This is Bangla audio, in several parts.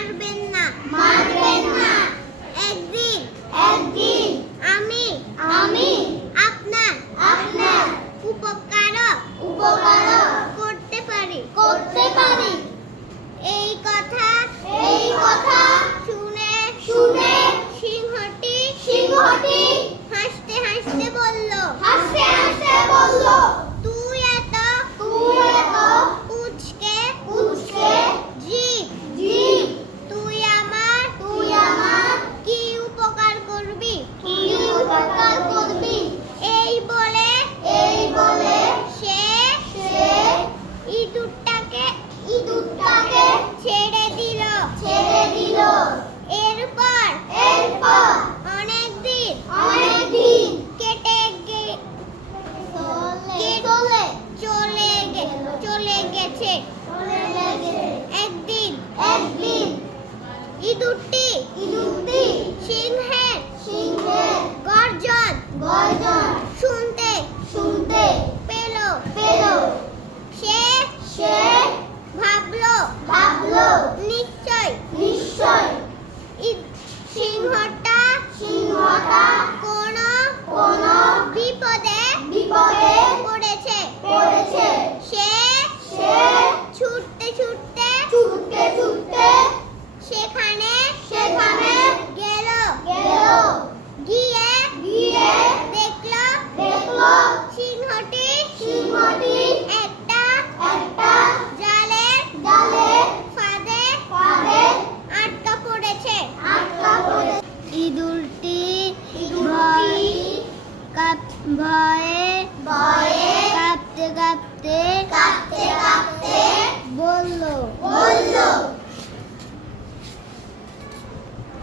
মারবেন না, মারবেন না। একদিন, একদিন আমি, আমি আপনার, আপনার উপকার, উপকার করতে পারি, করতে পারি। এই কথা, এই কথা শুনে, শুনে সিংহটি, সিংহটি হাসতে হাসতে বলল, হাসতে হাসতে বলল, তুই এত, তুই এত পুচকে, পুচকে জীব, জীব তুই আমার, তুই আমার কি উপকার করবি, কি উপকার করবি। এই বলে, এই বলে সে, সে ইঁদুরটাকে, ইঁদুরটাকে ছেড়ে দিল, ছেড়ে দিল। এরপর, এরপর অনেক দিন, অনেক দিন কেটে চলে, চলে চলে গেছে। একদিন, একদিন ইঁদুরটি, ইঁদুরটি সিংহের, সিংহের গর্জন, গর্জন শুনতে, শুনতে পেল, পেল। সে, সে ভাবলো, ভাবলো নিশ্চয়, নিশ্চয় সিংহটা, সিংহটা কোনো, কোনো বিপদে, বিপদে পড়েছে, পড়েছে। সে, সে ছুটতে, ছুটতে, ছুটতে, ছুটতে সেখানে, সেখানে গেল, গেল। গিয়ে, গিয়ে দেখলো, দেখলো সিংহটি, সিংহটি একটা, একটা জালের, জালের ফাঁদে, ফাঁদে আটকা পড়েছে, আটকা পড়েছে। ইঁদুরটি, ভয়ে, ভয়ে, ভয়ে কাঁপতে, কাঁপতে, কাঁপতে, কাঁপতে বলল, বলল,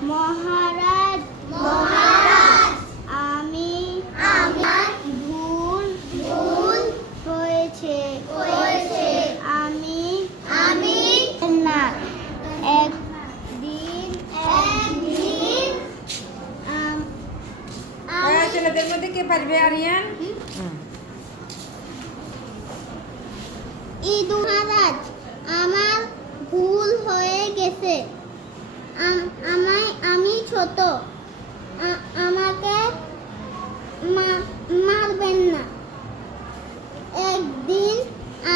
মহারাজ, মহারাজ আমি, আমার ভুল, ভুল হয়েছে, হয়েছে। আমি, আমি না একদিন, একদিন ছেলেদের মধ্যে কে পারবে আরিয়ান? ইঁদুর মহারাজ আমার ভুল হয়ে গেছে। আমায়, আমি ছোট, আমাকে মারবেন না। একদিন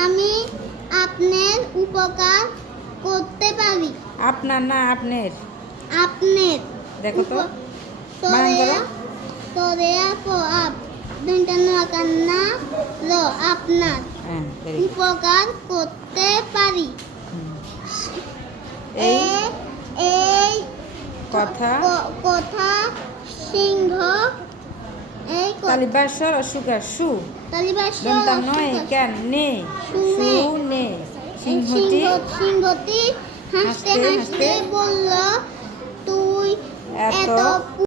আমি আপনার উপকার করতে পারি। আপনার না আপনার, আপনার দেখো তো বানান করো। তোরেয়া পো আপ দুইটানো কান্না লো আপনার হ্যাঁ, very good. উপকার করতে পারি। এই এই কথা কথা সিংহ, এই তালিবাসর অসুগার সু দন্তা নয় কেন নে সু নে সিংহটি, সিংহটি হাসতে হাসতে হাসতে বলল, তুই এত এত